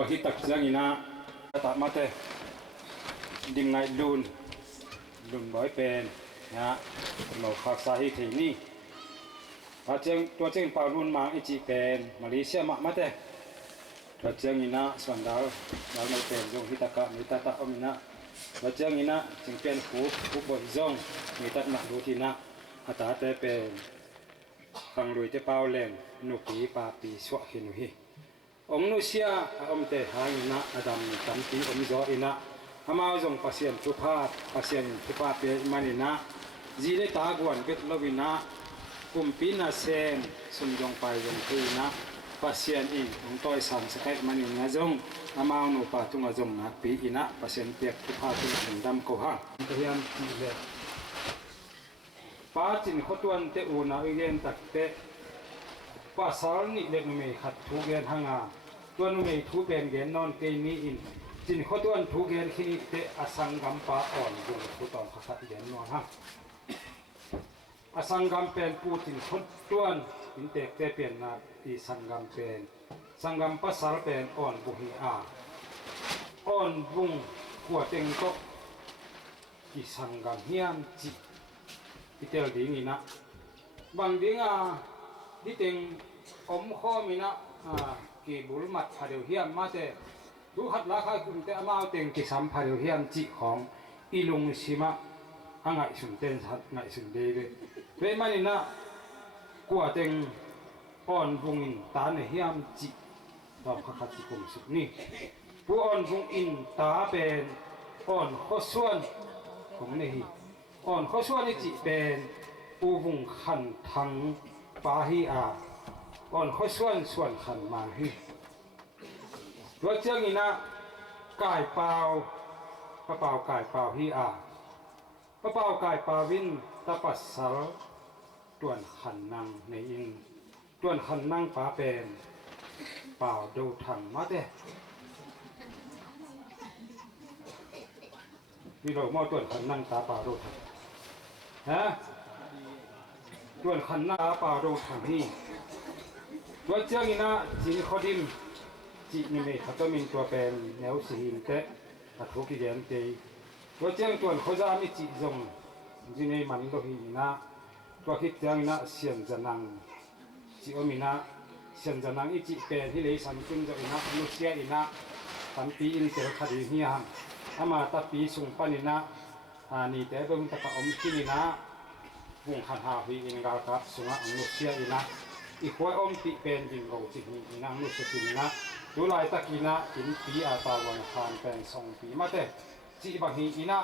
ตัวฮิตักเสียงอีน่าตัดมาเตะดิ่งไงลุนบ่อยเป็นนะเราขักสาเหตุนี้ตัวเจ้งเป่าลุนมาอีจีเป็นมาเลเซียมาเตะตัวเจ้งอีน่าส่วนดาวไม่เป็นจงฮิตักมีตัดอมินะตัวเจ้งอีน่าจึงเป็นผู้บริจงมีตัดหนักดูทีนะอาตาเตเป็นฟังลุยเตเป่าแรงนุปีปาปีสวะหินุฮีองนุเซียเตหาอินะอดัมตันตีจออินะอามาจงพัศยันทุพาพัศยันทุพาเปมันอินะจีเลตากวนเกตลวินะกุมปีนาเซนสุนจงไปจงทีนะพัศยันอิองต้อยสังสกัดมันอินะจงอามาอุปาตุงจงนักปีอินะพัศยันเปียกทุพาตุงดำโกหะพยายามจีเลป้าจินขดวันเตอุนาอิเกนตักเตป้าสารนิเล็กนุ่มขัดทุกเกนหางาตัวนุ่มทุกเกนเกนนอนเกนนี้อินจินขดวันทุกเกนที่เตอสังกัมปะอ่อนบุญขุดตอนขัดเกนนอนฮะอสังกัมเป็นปูจินขดวันอินเตเตเปลี่ยนนาที่สังกัมเป็นสังกัมปัสสารเป็นอ่อนบุหิอาอ่อนบุงหัวเต็งโตที่สังกัมเฮียมจิที่เตลดิ้งอินะบางดิ้งที่เต็งอมข้อมินะกีบุลมัดพาเดียวเฮียมมาเตดูหัดราคาคุณเตอมาเต็งกิสัมพาเดียวเฮียมจิของอีลุงชิมะอ่างไอสุนเตนหัดไงสุนเดย์เวมันนี่นะกัวเต็งอ่อนบุงอินตาเนเฮียมจิตอนขัดจิกุมสุนี่ผู้อ่อนบุงอินตาเป็นอ่อนข้อส่วนของเนฮีอ่อนข้อส่วนนี่จิเป็นปูบุงขันทังปาฮีอ่อนข้อส่วนขันมาฮีตัวเจ้านี่นะกายเปล่ากระเป๋ากายเปล่าฮีกระเป๋ากายเปล่าวินตะปัสสารต่วนขันนังในอินต่วนขันนังปาเป็นเปล่าดูถังมาเต้วิโรมอต่วนขันนังตาเปล่าดูถังฮะต่วนขันนังตาเปล่าดูถังนี่ตัวเจ้านี่นะจีนขดิมจีนี่ไม่ขัดมินตัวเป็นแนวสีหินเตะขัดทุกิเดียนเตยตัวเจ้าตัวเขาจะมีจีจงจีนี่มันโลหินะตัวคิดเจ้านี่นะเสียนจะนังจีอมินะเสียนจะนังอีจีเป็นที่เลยสันจุนจะอินะมุเสียอินะสันปีอินเตอร์ขัดหิฮังอามาตัดปีสุงปันินะนี่แต่เบิ่งตะกะอมที่นี่นะวงขันหาหิอินกาครับสุงะมุเสียอินะอีกคนอมติเป็นจริงเราจริงนี่นะมุสลิมนะดูลายตะกี้นะกินปีอาตาวันคานเป็น2 ปีมาเตจีบางทีนะ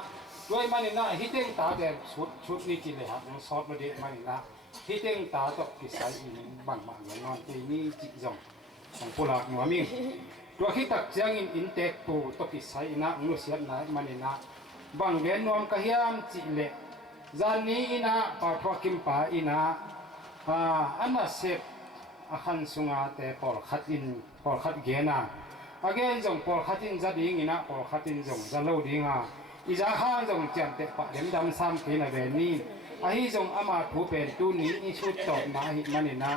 ด้วยมันนี่นะฮิตเต็งตาเดนชุดนี้จีเลยฮะยังซอสมาเด็ดมันนี่นะฮิตเต็งตาตกกิสายอินบางนอนที่นี่จีจงของพวกเราหนัวมิงตัวฮิตักเจียงอินเตกปูตกกิสายนะนุเสียนะมันนี่นะบางเรียนนวมกะเฮียมจีเละจานนี้นะปาทวกิมปาอินะอันนั้นเสพขันสุงาเตปอลขัดเกนะอาเกนจงปอลขัดอินจะดิ้งนะปอลขัดอินจงจะเล่าดิ้งอีจ้าข้าจงเจียมเตปะเดมดำซ้ำกินอะไรนี่อาฮิจงอามาถูเป็นตัวนี้อีสุดตบมาฮิมันนี่นะ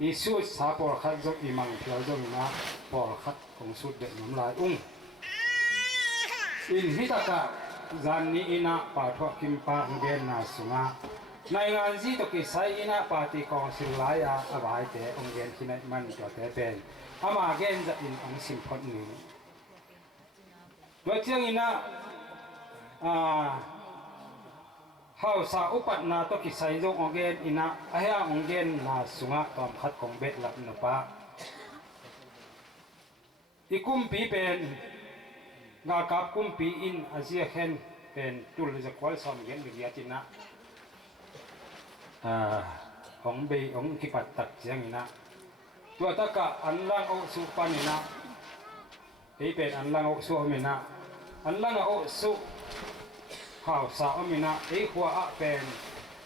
อีสุดสาปอลขัดจงอีมังเพียวจงนะปอลขัดของสุดเด็ดน้ำลายอินฮิตากะจานนี้อินะปาทวกิมปาเกนนาสุงาในงานที่ตกิสายอินะปาติกองสิลายอาบายเตองเกนที่นั่นมันตัวเตเป็นอามาเกนจะอินองสิมพอดนี้โดยเชียงอินะเฮาสาอุปัตนาตกิสายจงองเกนอินะอาเฮียองเกนนาสุงะตอมขัดของเบ็ดหลับนปะอีกุมปีเป็นงากับกุมปีอินอาเซียเห็นเป็นตุลจะควอลซอมเกนวิญญาจินะของเบย์ของกิปัตตักเสียงนี่นะตัวตะกะอันล่างเอาสุปันนี่นะเป็นอันล่างเอาสุมินะอันล่างเอาสุข่าวสาวมินะหัวเป็น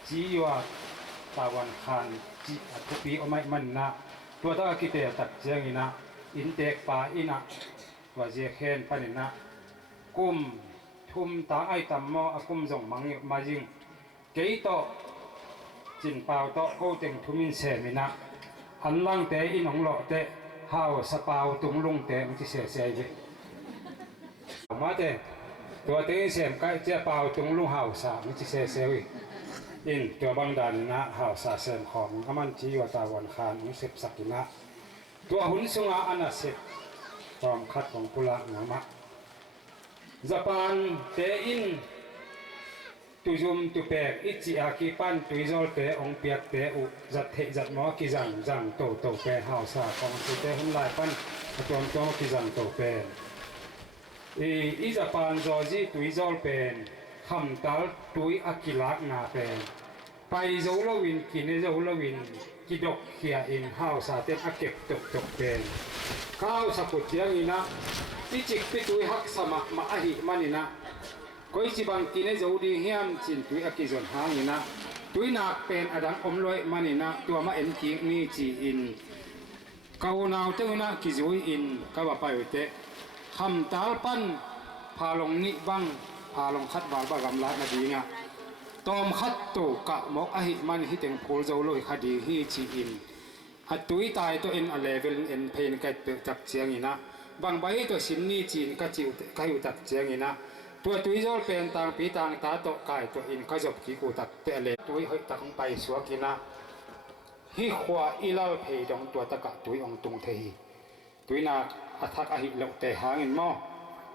จีวาตะวันคานจีทุปีเอาไม่มันนะตัวตะกะกิเตตักเสียงนี่นะอินเตกปาอินะว่าเจเคนปันนี่นะกุมทุมตาไอตัมโมอกุมจงมังมาจิงเกยโตจินเปล่าโตโกเต็งทุมินเสมินะอันลังเตอินองหล่อเต หาวสปาวตุงลุงแต่มันจะเสียเสียไปมาแต่ตัวเต็งเสียมก็จะเปล่าตุงลุงหาวสามันจะเสียเสียไปอินตัวบางดันนะหาวสาเสียมของมันจีวตาวันคานมันเสพสักนะตัวหุ่นสุงาอันนั้นเสพความคัดของกุลาหนามะญี่ปุ่นเตอินตุจุมตุเปกอิจิอากิปันตุยโซลเตองเปียกเตอุจัดเทจัดหมอกิจังจังโตโตเปหาวสาของตุเตหุ่นลายปันตัวกิจังโตเปอีญี่ปุ่นจอจีตุยโซลเป็นคำตัลตุยอากิลักนาเป็นไปโซลวินกินโซลวินกิดกเขียอินหาวสาเต็มอาเก็บตกตกเป็นข้าวสกุลเจียงอินะอิจิกปิตุยฮักสมัคมาอหิมันินะก็อิจิบังกินจะอุดีเฮียมจินตุยอากิจนหางอินะตุยนักเป็นอดังอมลอยมันินะตัวมาเอ็นจิมีจีอินกาวนาวเจ้านะกิจุยอินกาวไปอุเตคำตาลปันพาลงนิบังพาลงคัดบาลบากำลังนาดีงะตอมคัดโตกะมกอหิมันฮิเต็งโพลโจโลยคดีฮิจีอินอัตุยตายตัวเอ็นอเลเวลเอ็นเพนกัดเปิดจักเจียงอินะบางใบตัวสินนี่จีนก็จิวก็อยู่จักเจียงอินะตัวตุยโจเป็นต่างปีต่างตาโตกายตัวอินก็จบกี่กูตักเตเลตุยหอยตักไปสวกินะฮิขวาอิลาเพยดองตัวตะกะตุยองตุงเทฮีตุยนาอัทักอหิเลเตหางินมอ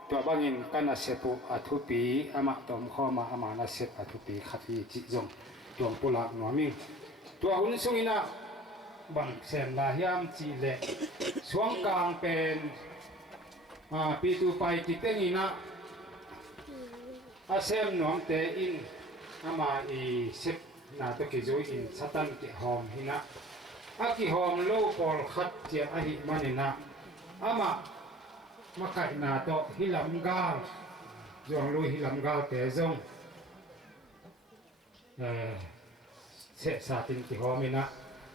ตัวบางอินกันนาเสปุอัทุปีอามาตอมข้อมาอามานาเสปอัทุปีขัดที่จิจงตัวปุระหนวมิงตัวหุ่นสุงินะบังเซนลาฮิามจีเลสวงกลางเป็นปีตูไปกิเตงินะอาเซมหนวงเตอินอามาอีเสปนาตะกิจุอินสัตันกิหอมหินะอากิหอมโลปอลขัดเจียอหิมันินะอามาไก่นาโตฮิลัมกาลจงลุยฮิลัมกาลเตจงเสสาตินกิหอมินะ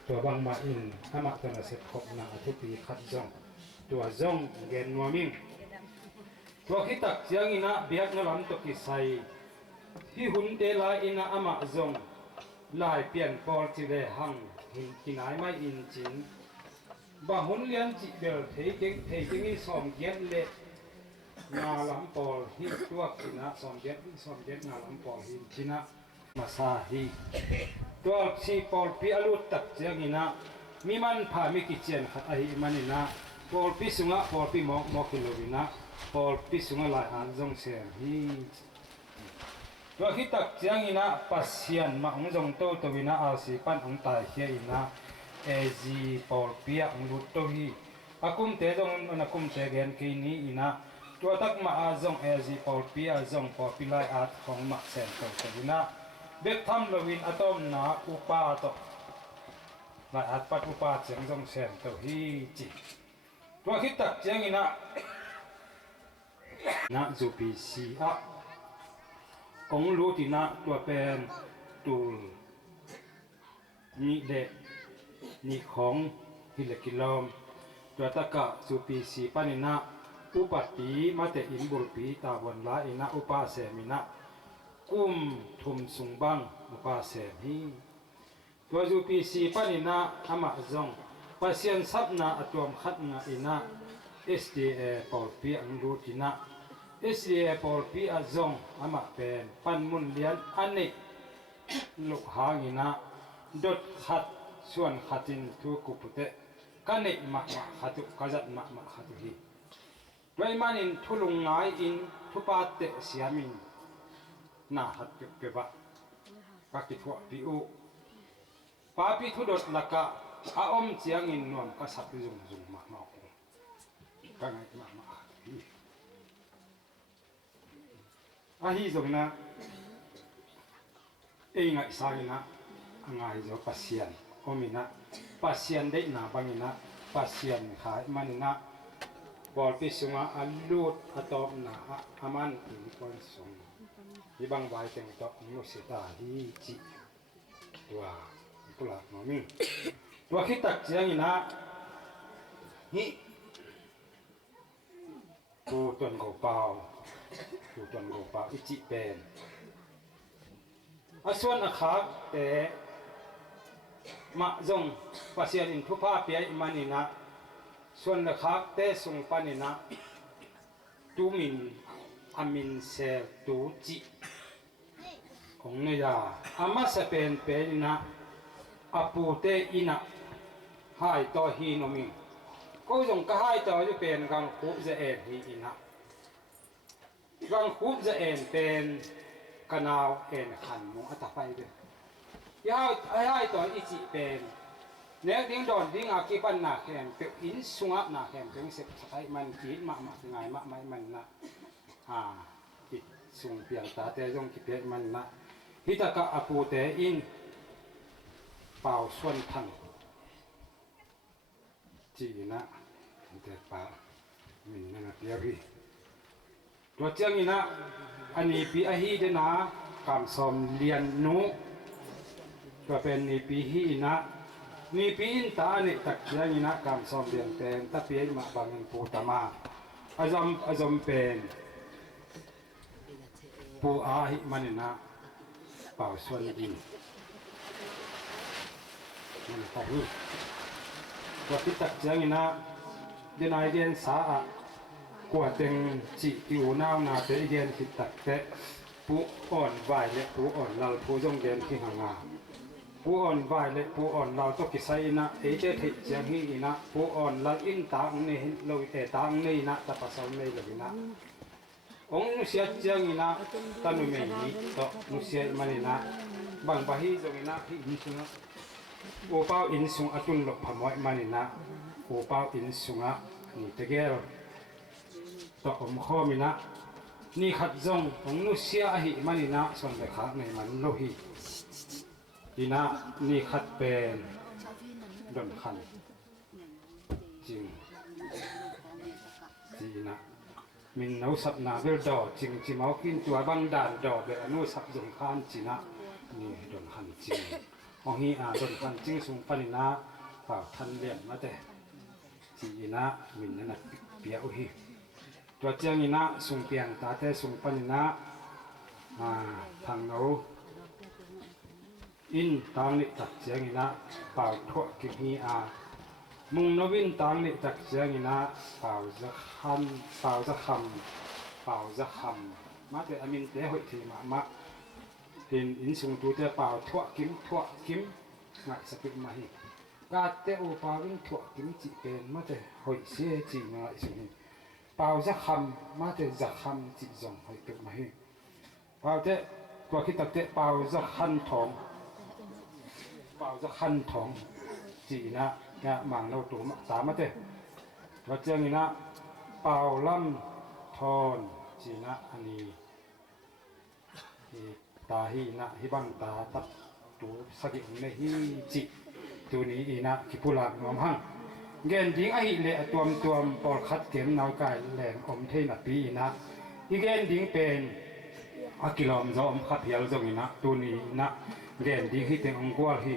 ตัวบางมาอินอามาตัวน่ะเสพขบนาทุปีขัดจงตัวจงเกนนัวมิงตัวขิตักเจียงอินะเบียกนลัมตกิไซฮิหุนเดลาอินะอามาจงลายเปลี่ยนปอลจิเลหังหินกินายไม่อินจินบางหุ่นเลี้ยงจิเบลเทกิงสอมเย็นเละงาลำปอลหินตัวกินะสอมเย็นงาลำปอลหินจินะมาซาฮีตัวชีปอลปีอลุตักเจียงินะมีมันพามิกิเจียนขัดไอมันนี่นะปอลปีสุงะปอลปีมอกิโลวินะปอลปีสุงะลายอันจงเสียฮีตัวขิตักเจียงินะปัสเซียนมาองจงโตตัววินะอาศิปันองตายเฮียอินะเอจีปอลปีอังรุตโตฮีอากุมเตจงนักุมเตเกนกีนี้อินะตัวตักมาอาจงเอจีปอลปีอาจงปอลปีไลอาดของมาเซนโตตัววินะเด็กทำลวินอะตอมนาอุปาโตไลอาดปัดอุปาเจียงจงเซนโตฮีจิตัวคิดตักเจียงอินะนะจูปีซีอะองรู้ที่นะตัวเป็นตูลนี่เด็กนี่ของฮิเลกิลอมตัวตะกะจูปีซีปานินะอุปัตติมาเตอินบุรปีตาวันลาอินะอุปาเสมินะกุมทุมสุงบังอุปาเสมีตัวจูปีซีปานินะอามาจงปัสยันสับนาอตวมขัดนาอินะ SDA ปอลปีอังรูตินะ SDA ปอลปีอาจงอามาเป็นปันมุนเลียนอันนี้ลูกหางินะดดขัดส่วนขัดินทุกุปุเตกันเนมาขัดุกจัดมาขัดุฮีด้วยมันอินทุลุงไงอินทุปาเตเสียมินน่าหัดเก็บว่ากักิทัวปิอุปาปิทุดดลักกะอาอมเจียงอินนวมก็สับจุงมาหนอกกันไงมาขัดฮีอาฮีจงนะเองไงสากินะไงจะปัสเซียนโอมินะปัสเซียนได้หนาบังินะปัสเซียนขายมันนะบอลพิสุงะอันลูดอัตอมนาอามันอินคนสงที่บางใบเต็งตอกนุสิตาฮีจิตัวกุลาหนอมิงตัวคิดตักเจียงนะฮิตูตันโกเปาอิจิเป็นส่วนอาคาแต่มาจงปัสยันอินทุพาเปียมันนี่นะ ส่วนละครับเตส่งปันนะตูมินอามินเซตูจิของเนียอามาสเป็นนะอาปูเตอินะหายต่อฮีโนมิก็จงก็หายต่อจะเป็นกังคูจะเอ็นฮีอินะกังคูจะเอ็นเป็นกันาวเอ็นขันมุอัตไปด้วยยาวหายต่ออิจิเป็นเนื้อดิ้งดอนดิ้งอากีปันหนักแข็งเป็นอินสุงะหนักแข็งเป็นเสพสายมันกีดมาถึงไงมาไม่มันนะจิตสุงเปียงตาเตยงกิเปมันนะฮิตากะอาปูเตอินเป่าส่วนทังจีนะเตป่ามินนะเปียรีตัวเจ้านี่นะอันนี้ปีอาฮีเดนะกำสมเรียนนุก็เป็นนี่ปีฮีนะนี่ปีอินตาเนี่ยตักเจ้านี่นะกำสมเรียนเป็นตะเปียมาบางอินปูตามาอาจอมเป็นปูอาหิมันนะเป่าส่วนดินมันตายว่าที่ตักเจ้านี่นะเดินไอเดียนสาอะกว่าเต็งจิติวน้าวนาเตเดียนที่ตักเตะปูอ่อนไหวเละปูอ่อนเราปูจงเดียนที่ห่างาปูอ่อนไหวเละปูอ่อนเราต้องกิใส่นะเอเจติเจียงฮีนะปูอ่อนเราอินตางนี่เราเอตางนี่นะแต่ภาษาไม่เลยนะองนุเสียเจียงนะตันุเมย์ต่อนุเสียมันนะบางบาฮีจงนะฮีอินสุงโอเป้าอินสุงอตุนหลบพมอยมันนะโอเป้าอินสุงะนี่ตะเกียรต่ออมข้อมินะนี่ขัดจงองนุเสียหิมันนะส่วนแต่ขาในมันโลหิดีนะนี่ขัดเป็นดนขันจริงจีนะมินเอาสับนาเวลดอจริงจิมเอากินตัวบังดานดอเบอนุสับจงขันจีนะนี่ดนขันจริงองฮีดนขันจริงสูงปนินะฝากทันเรียนมาแต่จีนะมินนั่นน่ะเปียอุฮีตัวเจ้านี่นะส่งเปียงตาเตส่งปนินะทางเราอินตางนี่ตักเจ้านี่นะเป่าทั่วกิฮีมุงนวินตางนี่ตักเจ้านี่นะเป่าจะคันเป่าจะคำเป่าจะคำมาแต่อามินเตะหอยทีมาเห็นอินส่งตัวเตะเป่าทั่วกิมงัดสปิมาฮีกาเตะโอเป่าวินทั่วกิมจีเป็นมาแต่หอยเสียจีมาอีสุนีเป่าจะคำมาแต่จะคำจีจงหอยเกิดมาฮีเป่าเตะตัวคิดตักเตะเป่าจะคันทองเป่าจะคันทองจีนะเนี่ยมังเราตัวตามมาเตะว่าเจ้านี่นะเป่าล่ำทอนจีนะอันนี้ตาฮีนะฮิบังตาตัดตัวสกิมในฮีจิตัวนี้อีนะกิปุระงอมหังเงินดิ้งอหิเลตัวปอดคัดเตียมนาวกายแหลงอมเทนัปีนะอีเงินดิ้งเป็นอากิลอมจอมขับเหี่ยวจงอีนะตัวนี้นะเงินดิ้งฮิเตงองกัวฮี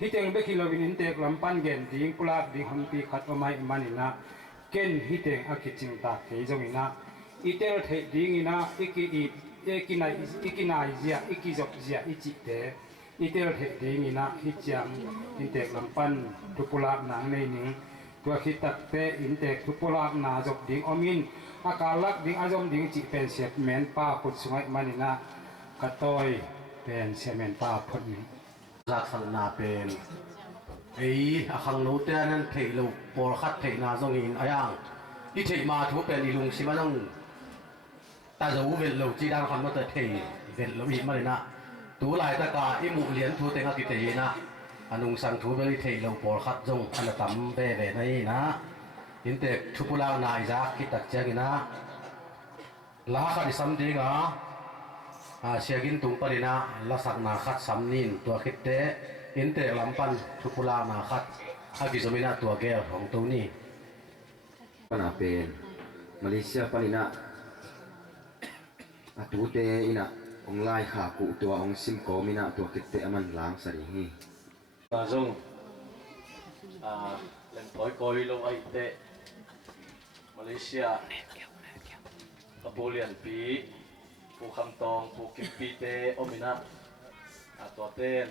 ฮิเตงเบกิโลวินินเตกลำปันเงินดิ้งปุระดิ้งหังปีขัดอมัยมันอีนะเงินฮิเตงอากิจิงตาเกยจงอีนะอีเตลเทดิ้งอีนะอีกินายเจียอีกิจบเจียอีจิเตอีเตลเทดิ้งอีนะฮิจังอินเตกลำปันทุปุระหนังในหนิงตัวคิดตัดเตอินเตกทุปุระนาจบดิ้งอมินอากาลักดิ้งอาจอมดิ้งจิเป็นเสียแมนป้าพุทธสมัยมันอีนะกระต้อยเป็นเสียแมนป้าพุทธนี้จากสันนาเป็นอาคังโนเตนันเทลูปอร์คัดเทนาจงอินอายังที่เทมาทุเป็นอีลุงสิมาต้องแต่จะวูเวลโลจีดังคำว่าเทเวลโลอีมาเลยนะตัวลายตะกาอิมุเลียนทูเตงกิเตยนะอนุสังทูเบลิเทโลปอร์คัดจงอันตั้มเบเบนัยนะอินเตกทุปุลานายจากกิตักเจกินะลาขัดสัมดีงาเสียกินตุงปรินะลาสักนาขัดสัมนินตัวคิดเตอินเตกลำปันทุปุลานาขัดอากิสมินาตัวแก้วของตัวนี้ปนาเป็นมาเลเซียปนินะอาตูเตอินะองไลขากุตัวองซิมโกมินะตัวคิดเตมันล้างสริงีมาจงเล่นคอยลงไอเตมาเลเซียกับปูเลียนปีปูคำตองปูกิมปีเตอมินะตัวเต้น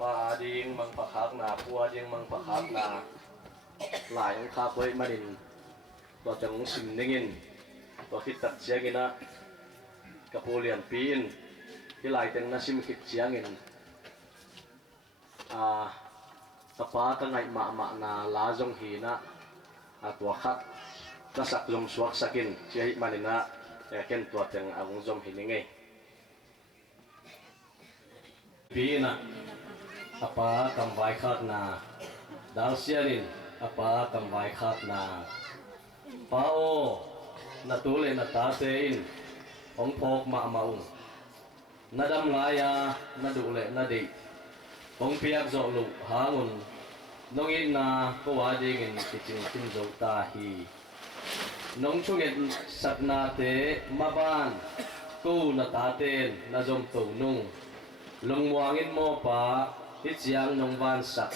ปลาดิงมังปะคักนาพัวดิงมังปะคักนาอ หลายองค์ข้าคุยมาดินตัวจังสิมนิ่งตัวคิดตัดเชียงินะกับผู้เรียนปีนที่หลายเต็งนัสิมคิดเชียงินตะปาตั้งไงมานาลาจงหีนะตัวขัดนัสักลมสวกสักินเชียหิมาดินะเก็นตัวจังอางจงหีนี่ไงปีนะตะปากำไว้ขัดนาดาวเชียนินapa tambah khat na pao na tule na tatein ong phok ma maung na dam ngaya na dule na di ong piak zo lu hangun nongin na ko wading in kiching zo ta hi nong chungit sat na te maban ku na taten na zom tu nung lungwangin mo pa hichiang nong van sak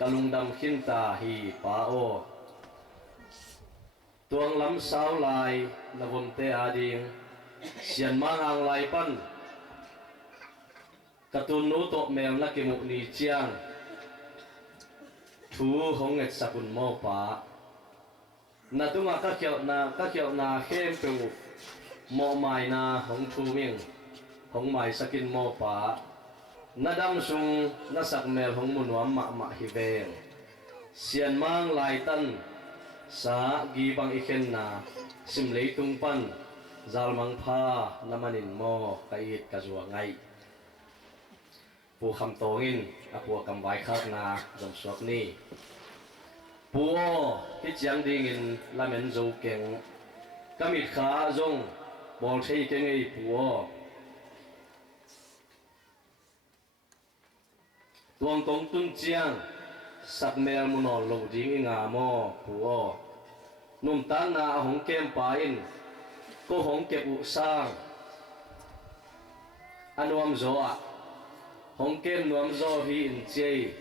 kalungdam khinta hi pa o tuang lam sao lai na vom te ading sian mang ang lai pan katun nu to mel na ki mu ni chiang thu hong et sakun mo pa na tunga ka kyau na khem pe mo mai na hong thu ming hong mai sakin mo pa nadam sung nasak mel hong munwam ma hi veng sian mang lai tan sa gi bang ikhen na sim lei tung pan zal mang pha namanin mo kait ka zuwa ngai pu kham tongin apu kam bai khak na jom sok ni pu hi chiang ding in lamen zo keng kamit kha zong bol thei keng ei pu tuang tong tun chiang sak mel munon lo ding inga mo puo num tan na hong kem pa in ko hong ke u sang anuam zo a hong kem nuam zo hi in chei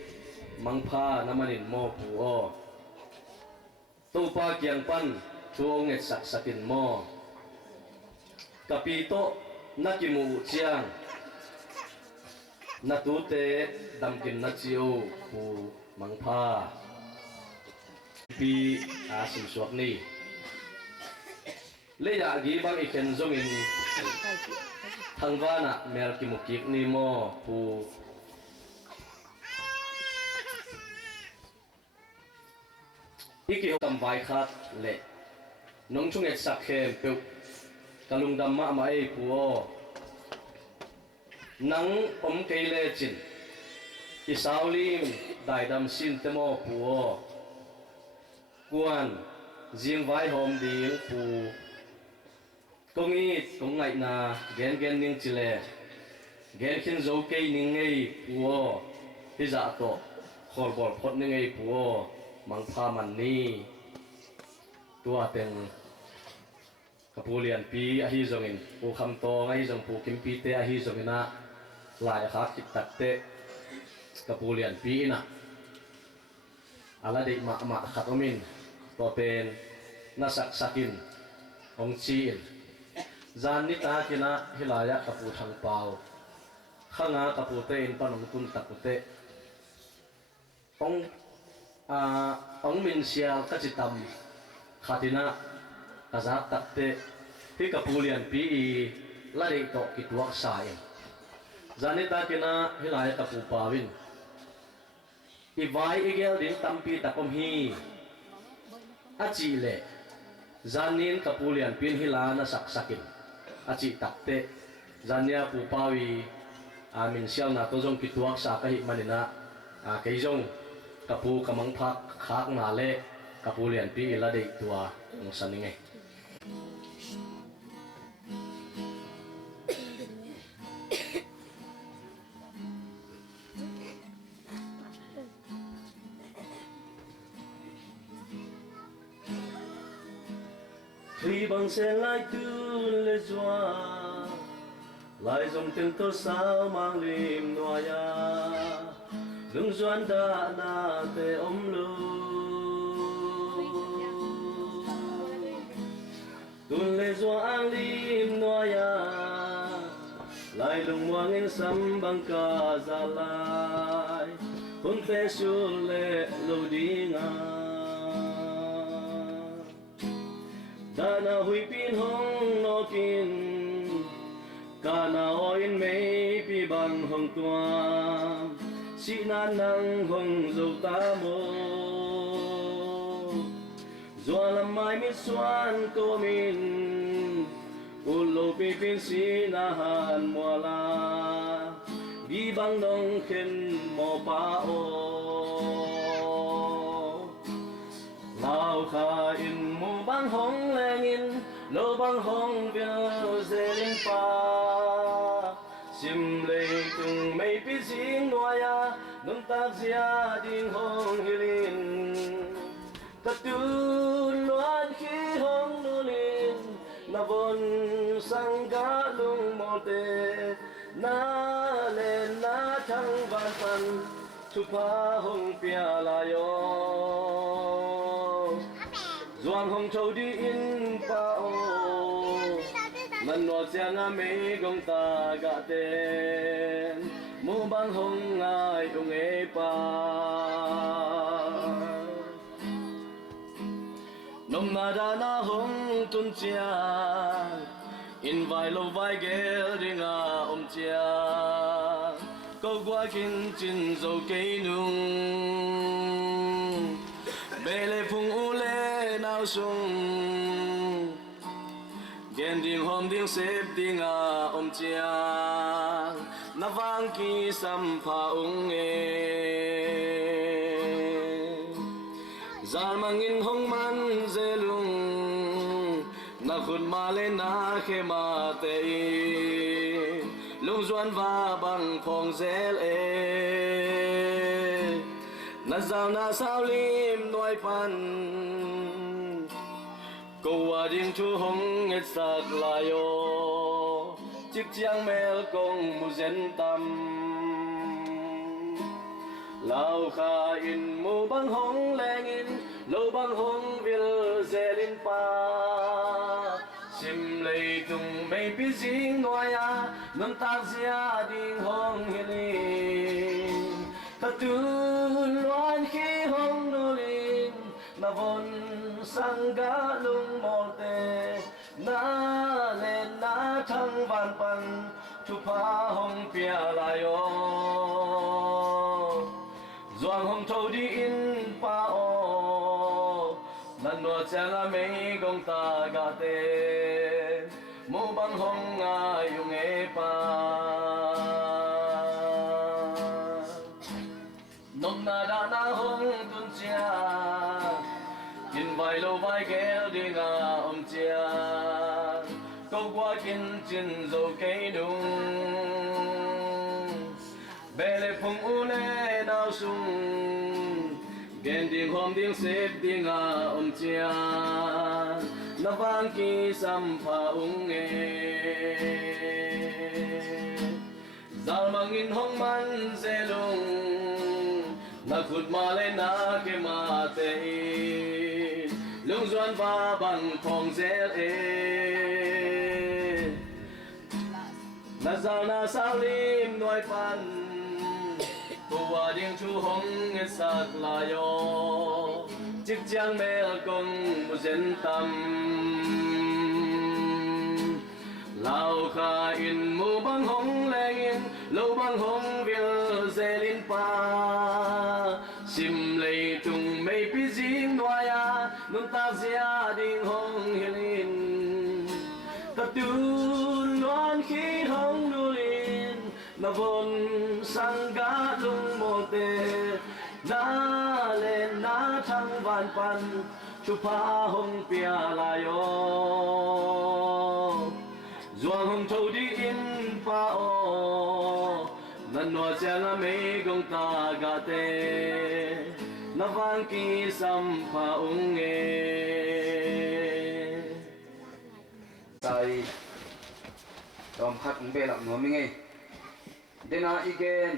mang pha namanin mo puo tu pa kyang pan chuong et sak sakin mo kapito nakimu chiang na tu te dam kim na chiu pu mang pha pi sim suak ni le ya gi bang ikhen zong in thangwana mer ki mukik ni mo pu iki kam vai khat le nong chung et sak khem pe kalung dam ma mai pu nang om kei le chin i saulim dai dam sin te mo puo kuan jing vai hom ding pu kongi kong ngai na gen ning chile gen khin zo kei ning ngei puo hi za to khol bol phot ning ngei puo mang pha man ni tua teng kapulian pi a hi zongin pu kham to ngai zong pu kim pi te a hi zongina lai khá kịch tật tệ kapulian pi na ala de ma khatomin to pen na sakin ong chin zan ni ta kina hilaya kapu thang pau khanga kapu te in panong tun takute ong min sial kachitam khatina kazak takte hi kapulian pi la de to kitwak sai zanita kina hilaya kapu pawin iwai igel din tampi takom hi achi le zanin kapulian pin hilana saksakin achi takte zania pu pawi amin sial na to jong kituak sa kahi manina keijong kapu kamang phak khak na le kapulian pi ila de tua ng saninge khi bằng xe lai tu lê doa lại dòng tiếng tơ sao mang lim noa ya lưng doan đã na te om lu tu lê doa ang lim noa ya lại lưng muang in sam bang ka za lai kun te su lê lu di nga ta na hui pin hong no kin cả na oin mấy pi bằng hong tua si nan nang hong dâu ta mô doa làm mai mi xoan cô min ulo pi pin si na han mua la bi bang dong khen mo pa o lao kha in mu bang hong leng in lo bang hong viêu dê linh pa sim lê tung mây pi xin noya nung tak zia ding hong hilin ta tu loan khi hong nulin na von sang ga lung mo te na lên na thăng van pan chu pa hong pia la yo doang hong châu đi in pa o man no sia nga me gong ta ga ten mu bang hong ai ung e pa nom na da na hong tun chia in vai lo vai gel ding a chia câu qua kinh chin dâu cây nung bê lê phung u lê nào sung gen ding hôm ding xếp ding a chia na vang ki sam pha ung e zal mangin hong man ze lung na khun ma le na khe ma te lung doan va bằng phong zel e na giao na sao lim noi pan câu a ding chu hong et sak la yo chiếc chiang mel công mu zen tam lao kha in mu bang hong leng in lo bang hong vil zelin pa sim lei tung mei pi jing noya nun tak zia ding hong hilin ta tu loan khi hong nulin na von sang ga lung molte na lên na thăng van pan chu pa hong pia la yo doang hong châu đi in pa o nan no chang a mei gong ta ga te mo bang hong a yung e pa nom na da na hong tun chia in vai lo vai gel ding a chia câu qua kin chin dâu cây nung bê lê phung u lê nào sung gen ding hôm ding xếp ding a chia na vang ki sam pha ung e zal mangin hong man ze lung na khut ma le na ke ma te lung doan va bằng phong zel e na giao na sao lim noi pan tua ding chu hong et sak la yo chiếc chiang mel công mu zen tam lao kha in mu bang hong leng in lo bang hong vil zelin pa sim lei tung mei pi jing noya nun ta zia ding hong hilin ta tu loan khi hong nulin na von sang ga lung mote na lên na thăng van pan chu pa hong pia la yo doang hong châu đi in pa o nan no chang a mei gong ta ga te na vang ki sam pha ung e tai tom khat be lam no mi ngai dena igen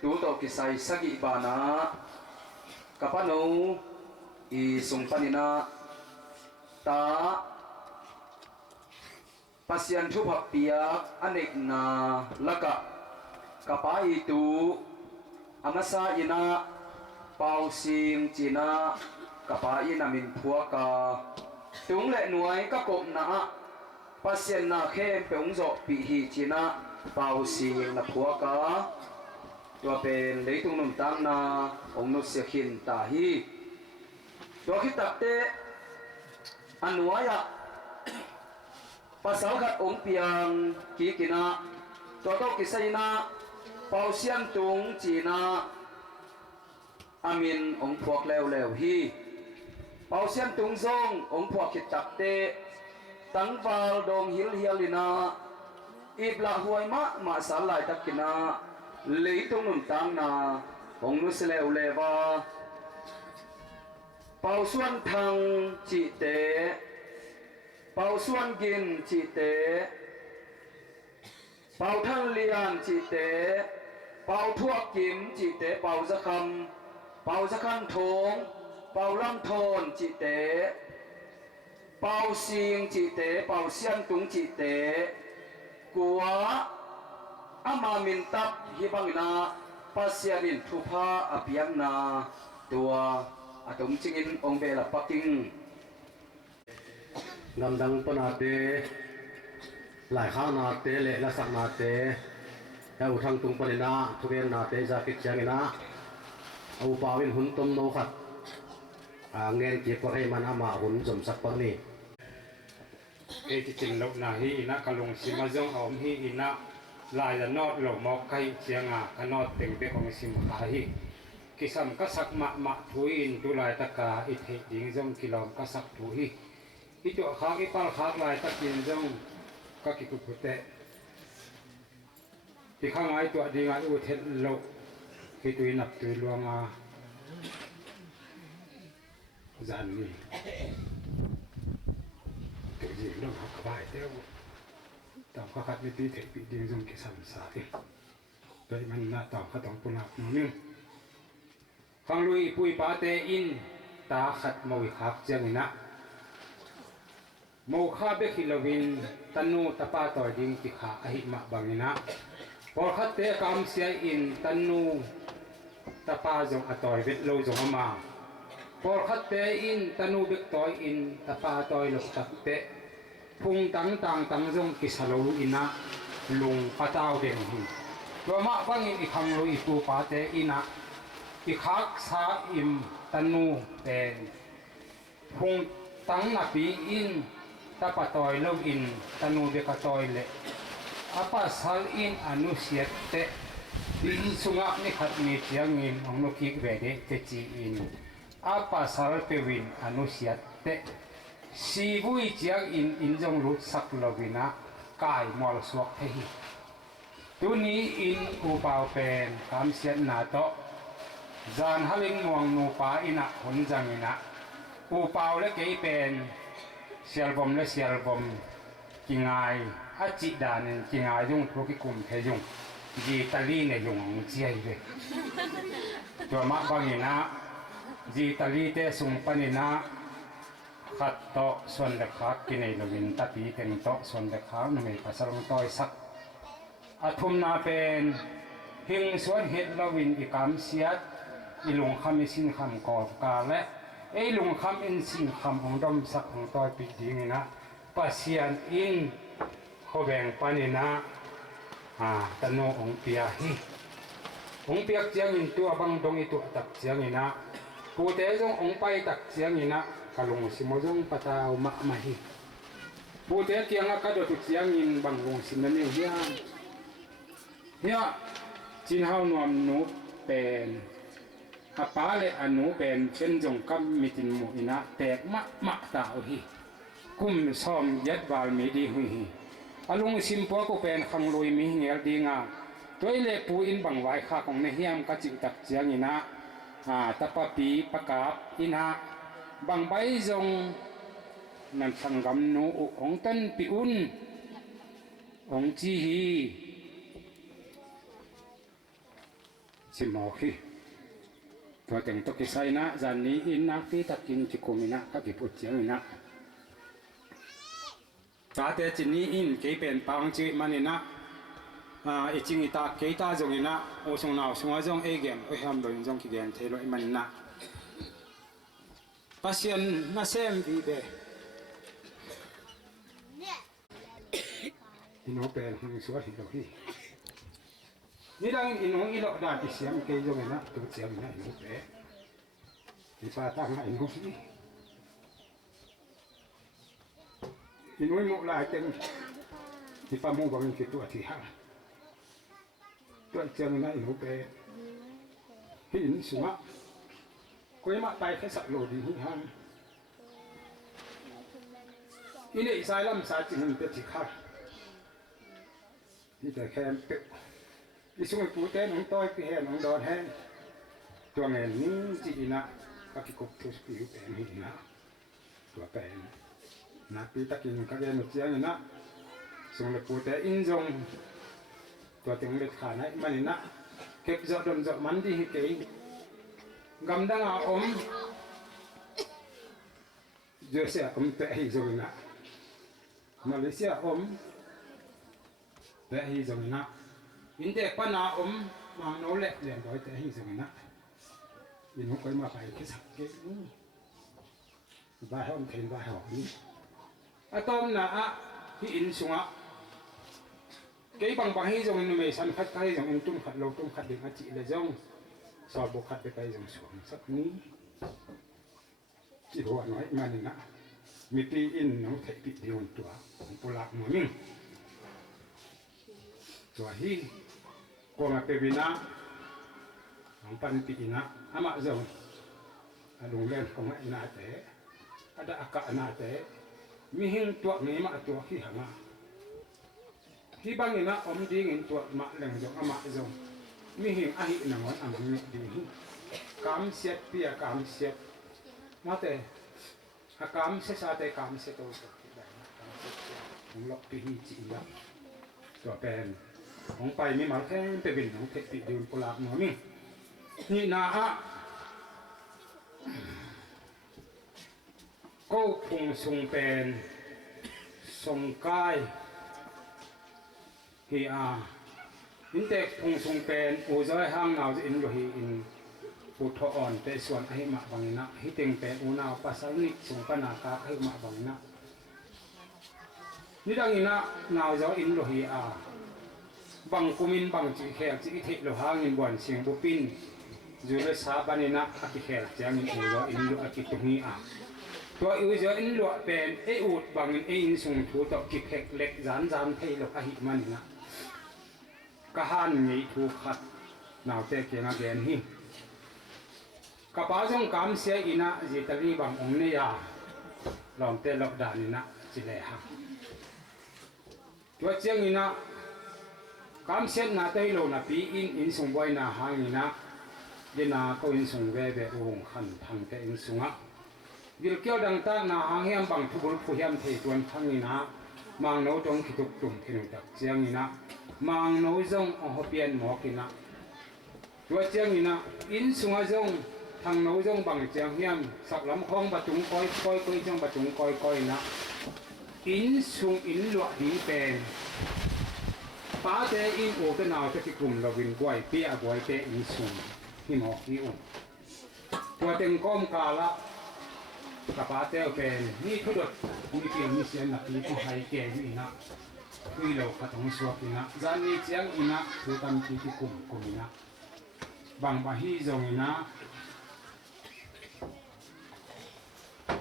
tu to ki sai sagi bana kapano i sungpanina ta pasian thu phap pia anek na laka kapai tu amasa ina pau sing china kapai na min phua ka tung lệ nuôi các cụm nã pasien na khem peung zo pi hi china pau si na phua ka tua pen leitung num tang na ong nu se khin ta hi tua khi tak te anuaya pasal khat ong piang ki kina tua to kisai na pau sian tung china amin ong phuak leo leo hi pau sian tung zong ong phuak khit tak te tang val dong hil hialina ibla huai ma sal lai takina leitung num tang na ong nu se leo lewa pau suan thang chi te pau suan gin chi te pau than lian chi te pau thuak kim chi te pau za kham thong pau lam thon chi te pau sing chi te pau sian tung chi te kwa ama min tap hi bangina pasianin thupa apiang na tua atum chingin ong bela paking ngam dang panate lại khá nate lệ là sắc nate au thang tung panina thugen nate za kit changina au pawin hun tom no khat ngen ki ko hay man ama hun jom sak pang ni e ti chin lo na hi ina kalung sima jong om hi ina lai la not lo mo kai chianga kanot teng be ong sim kha hi kisam ka sak ma thuin tu lai ta ka i the ding jong kilom ka sak thu hi i to kha ki pal kha lai ta kin jong ka ki ku te ti khang ai to ding ai u the lo ki tu nap tu luanga zan ni tự nhiên nó học bài theo tao có khát đi thể bị điên dùng cái sầm sả đi vậy mình là tao có tổng quân học nữa khang lui pui ba te in ta khát mồi khát chẳng nè mồi khát biết khi lovin tanu tapa tỏi điên thì khá ai mà bằng nè bỏ khát te cam xe in tanu tapa dùng tỏi biết lâu dùng mà por khát te in tanu bek toy in tapa toy lok tak te phung tang jong kisalo ina lung patao den hi lo ma bang in ikhang lo ipu pa te ina ikhak sa im tanu ten phung tang na pi in tapa toy lo in tanu bek toy le apa sal in anu siat te din sunga ni khat ni chiang in ong no ki ve de te chi in apa sal pewin anu siat te si vui chiang in jong lut sak lovina kai mol suak the hi tu ni in u pau pen kam siat na to zan haling muang nu pa ina hun jang ina u pau le ke pen sialbom le sialbom kingai a chi dan kingai jong thu ki kum the jong ji tali ne jong chiai ve to ma bangina ji tali te sung panina khat to son de khak kinai lovin tapi ten to son de khak na me pasarong toy sak athum na pen hing suan het lovin ikam siat ilung kham sin kham ko ka le ei lung kham in sin kham ong dom sak ong toy pi dingina pasian in khobeng panina tanu ong pia hi ong piak chiang in tu abang dong itu tak chiang ina pu te jong ong pai tak chiang ina kalung simo jong patao ma hi pu te kiang ka do tu chiang in bang lung sim na ne ya chin hau nuam nu pen apa le anu pen chen jong kam mitin mu ina tek ma ta hi kum som yat wal mi di hi alung sim po ko pen khang loi mi ngel dinga toile pu in bang wai kha kong ne hiam ka ching tak chiang ina tapapi pakap ina bang bai jong nan sanggam nu ong tan pi un ong chi hi simo hi to teng to ki sai na zan ni in na ti takin chi komina ka ki put chiang ina ta te chin ni in ke pen pang chi manina e ching ita ke ta jong ina o song naw song jong e gen o ham do jong ki gen thelo i manina pasien na sem vi be in ho pen hang suat hi lo hi ni dang in hong i lo da ti siam ke jo na tu siam na in ho pe ti pa ta na in ho hi in hoi mo la ten ti pa mo bang ke tu ti ha tu siam na in ho pe hi in sunga ko ma tai ke sa lo di hi ha in ei sai lam sa chi hin te ti khaที่จะแค่เป็ดที่ช่วยปูเต้นของต้อยที่แห่ของดอนแห้งตัวเงินนี้จีนะก็ที่กบทุสปิวแปลงหินนะตัวแปลงนะปีตะกินก็จะหนุนเจียงนะส่งเลยปูเต้อินจงตัวถึงเล็ดขาไหนมันนะเก็บจอดมจอดมันที่หิเกยกำดังอาอมเยอะเสียอมเตะหิจงนะมาเลเซียอมแต่ฮีจงนะอินเด็กปนาอมมาโนเล็กเรียนโดยแต่ฮีจงนะยินหุกมาไปแค่สักเก็บ้าห้องเทนบ้าหอกนี้อะตอมนะอะที่อินสุงะเกี่ยบังฮีจงนไม่สันขัดฮีจงตุ้มขัดโลตุ้มขัดเด็กอาจิเลยจงสอบบุขัดไปจงสวงสักนี้จีหัวน้อยมาหนึ่งนะมีตีอินน้องเทปิเดียวตัวปุระหมูมิ่งตัวฮีก็มาเป็นวินาของปันปีนะอามาจงอาลุงเล่นของไอ้นาเตะอาดอากาศนาเตะมีหิ้งตัวนี้มาตัวขี้หางที่บางอย่างนะอมดีเงินตัวมาแหล่งจงอามาจงมีหิ้งอาหิหนังวันอามังดีกามเสียดเปียกามเสียดมาเตะอากามเสียสาเตะกามเสียตัวสุดที่ใดนะกามเสียของล็อกปีฮีจีนะตัวเป็นของไปมีมาแค่ไปบินของเทติดูกุหลาบหมอมิ่งนี่นาฮะก็คงทรงเป็นทรงกายฮีอาอินเด็กคงทรงเป็นอุจอยห้างเอาจะอินอยู่ฮีอินปุถอ่อนแต่ส่วนให้มาบังนะให้เต็งเป็นอุณาปัสสาวิทรงปนากาให้มาบังนะนี่ดังนี้นะนาวจะอินอยู่ฮีอาบังกุมินบังจีแขกจีเทโลหางินบวนเสียงบุปินจูเลสาบานินะอากิแขกเสียงอินอุโรอินลุอากิตุฮีอาตัวอุโรอินลุเป็นเออุดบังเออินสุงทูตกิแขกเล็กจานจานเทโลอาหิมันนะกะฮันมีทูขัดนาวเตเกียงเกนฮีกะป้าจงกามเสียอินะจิตรีบังองเนียลองเตลอกดานินะจิเลหะตัวเจียงอินะกามเสียนาเตยโลนาปีอินสงไว้นาหางนะเดนาก็อินสงเวเบอุงขันทางเตอินสงะดิลเกี่ยวดังตานาหางเฮียมบังทุบุลผู้เฮียมเทตวนทางนี้นะมังโนตรงขิตุกตุ่มขินุตักเจียงนี้นะมังโนจงอหเปียนหมอกินะตัวเจียงนี้นะอินสงะจงทางโนจงบังเจียงเฮียมสักลำคองบะจุงก้อยจงบะจุงก้อยนะอินสงอินหลวดีเป็นป้าเตอินโอเป็นเอาจะที่กลุ่มเราวินบวยเปียบวยเตอินสูงที่หมอกที่อุ่นตัวเต็งก้มกาละกับป้าเตเป็นนี่ทุดมีเพียงมีเสียงนักที่ผู้ให้แก่อยู่นะคือเราขัดของสวบนะจานนี้เจียงอินะคือตามที่กลุ่มนะบางบาฮีจงนะ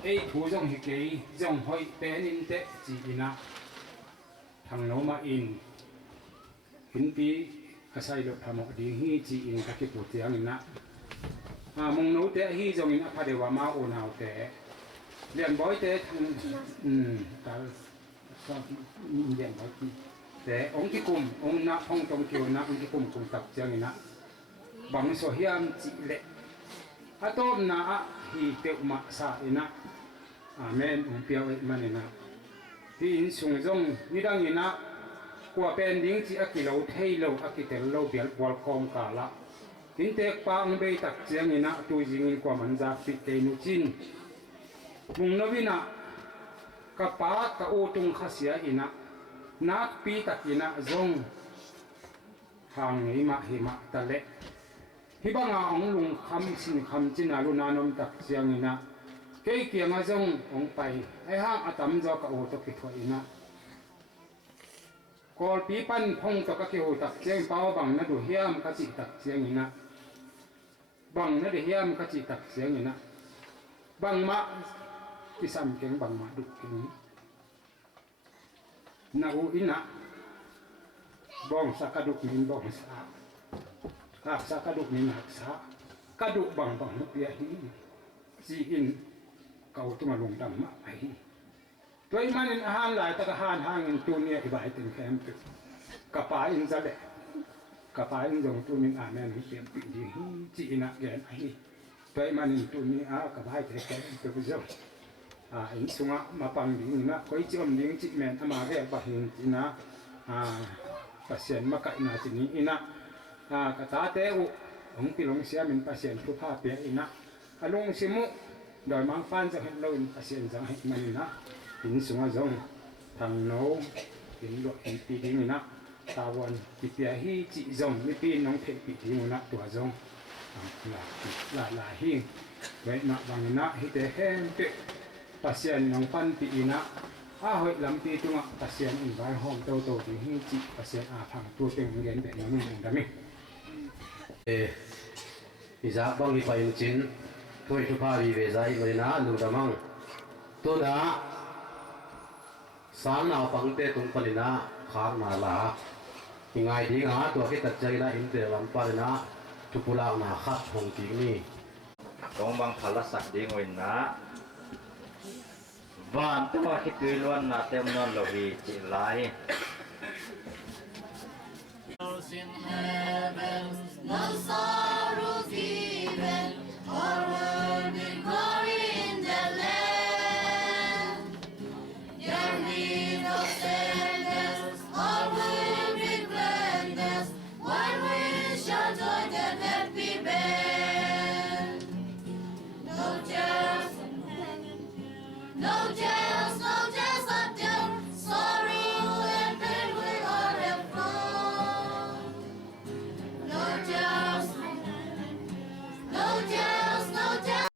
ไอ้ผู้จงฮิเกยจงหอยเป็นอินเตจีนะทางโนมาอินหินปีอาศัยรถทำออกดีฮีจีอินกับที่ปวดเสียงนะมงโนเตะฮีจงอินะพาเดวามาโอนาวเตะเรียนบ่อยเตะทางแต่ก็เรียนบ่อยแต่องค์ที่กลุ่มองค์นักห้องตรงเกี่ยวนะองค์ที่กลุ่มตับเสียงนะบางส่วนยามจีเละอาตอมนะฮีเตอุมาสาอินะอาเมนองค์เปียวเอ็ดมันนะที่อินสูงจงนี่ดังอินะกว่าเป็นดิ้งที่อากิโลเทโลอากิเตโลเบียลบอลคอมกาละอินเตกปางเบตักเจียงอินะตัวจริงกว่ามันจะปิเตนุจินมุงนวินะกับปากกับโอตุงขเสียอินะนักปีตักอินะจงทางหิมะตะเละฮิบังอาองลุงคำสินคำจินาลุนานมตักเจียงอินะเกี่ยเกี่ยงจงองไปไอ้ห้างอาตมจอกกับโอตุกิทวอินะก็ อลปีปันพงตะกะเกี่ยวตักเจียงเป้าบังนะดูเฮียมกะจิตักเจียงนี่นะบังนะดูเฮียมกะจิตักเจียงนี่นะบังมะที่ซ้ำเก่งบังมะดุเก่งนาอูอินะบ้องสักกระดุกนินบ้องสาหักสักกระดุกนินหักสากระดุกบังบังมุกเปียหีซีอินเก่าตัวมาลงดำมะไปตัวอีมันอาหารหลายตะกะหานห่างเงินตัวเนี่ยอีบายเต็มแคมป์กระป๋าอินซะเดะกระป๋าอินจงตัวมินอาแม่นเตรียมปีดีจีนะแกนไอ้ตัวอีมันตัวนี้กระป๋าเต็มแคมป์ตัวเจ้าอินสุงะมาปังดีนะคอยจิอมดิ้งจิแมนอามาเรียกบะหินจีนะpasien maka ina sini ina kata teu ong pilong sia min pasien tu pa pe ina alung simu doi mang pan sa hen loin pasien jang het manina in sunga jong thang no in lo in pi ding ina tawon ti pia hi chi jong mi pi nong phe pi ding na tua jong la hi ve na bang na hi te hen te pasien nong pan pi ina hoi lam pi tunga pasien in vai hom to ti hi chi pasien phang tu teng ngen be no mun da mi iza bang ni pa in chin thoi tu pa vi ve zai mai na lu da mang to da san na pang te tung palina khang na la ngai di nga to ki tat chai na in te lam pa na tu pula na khat hong ti ni Kong bang phala sak ding win na van to hi tui luan na tem non lo vi chi lai in heaven, no sorrows given, or